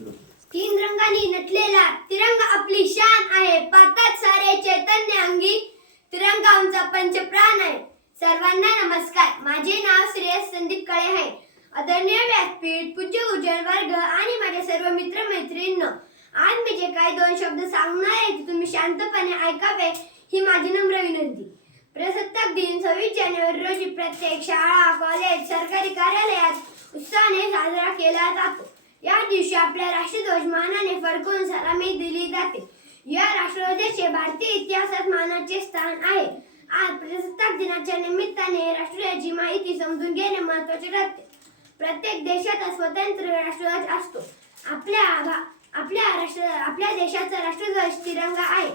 तीन रंगांनी नटलेला तिरंगा आपली शान आहे. पातात सारे चैतन्य अंगी तिरंगा आमचा पंचप्राण आहे. सर्वांना नमस्कार. माझे नाव श्रेयस संदीप काळे आहे. आदरणीय व्यासपीठ, पूज्य गुरुजन वर्ग आणि माझ्या सर्व मित्र मैत्रिणींनो, आज मी जे काही दोन शब्द सांगणार आहे ते तुम्ही शांतपणे ऐकावे ही माझी नम्र विनंती. प्रजासत्ताक दिन 26 जानेवारी रोजी प्रत्येक शाळा, कॉलेज, सरकारी कार्यालयात उत्साहाने साजरा केला जातो. या दिवशी आपल्या राष्ट्रध्वज मानाने फडकवून सलामी दिली जाते. या राष्ट्रध्वजाचे भारतीय इतिहासात मानाचे स्थान आहे. आज प्रजासत्ताक दिनाच्या निमित्ताने राष्ट्रध्वजाची माहिती समजून घेणे महत्त्वाचे ठरते. प्रत्येक देशाचा स्वतंत्र राष्ट्रध्वज असतो. आपल्या देशाचा राष्ट्रध्वज तिरंगा आहे.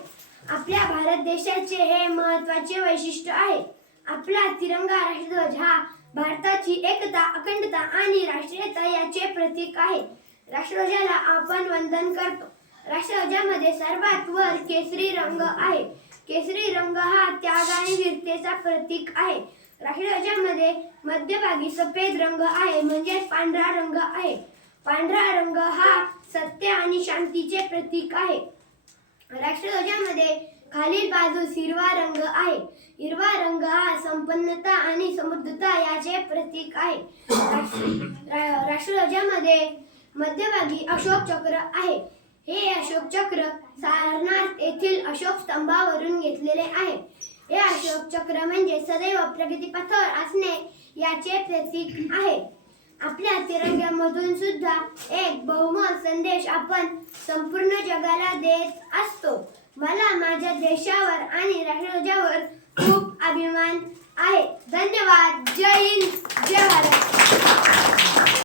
आपल्या भारत देशाचे हे महत्त्वाचे वैशिष्ट्य आहे. आपला तिरंगा राष्ट्रध्वज हा भारताची एकता, अखंडता आणि राष्ट्रीयता याचे प्रतीक आहे. राष्ट्रध्वजाला आपण वंदन करतो. राष्ट्रध्वजामध्ये सर्वात वर केसरी रंग आहे. केसरी रंग हा त्याग आणि वीरतेचा प्रतीक आहे. राष्ट्रध्वजामध्ये मध्यभागी सफेद रंग आहे, म्हणजे पांढरा रंग आहे. पांढरा रंग हा सत्य आणि शांतीचे प्रतीक आहे. राष्ट्रध्वजामध्ये खालील बाजूस हिरवा रंग आहे. हिरवा रंग हा संपन्नता आणि समृद्धता याचे प्रतीक आहे. राष्ट्रध्वजामध्ये मध्यभागी अशोक चक्र आहे. हे अशोक चक्र सारनाथ येथील अशोक स्तंभावरून घेतलेले आहे. हे अशोक चक्र म्हणजे सदैव प्रगतीपथावर असणे याचे प्रतीक आहे. आपल्या तिरंग्यामधून सुद्धा एक बहुमोल संदेश आपण संपूर्ण जगाला देत असतो. मला माझ्या देशावर आणि राष्ट्रध्वजावर खूप अभिमान आहे. धन्यवाद. जय हिंद, जय भारत.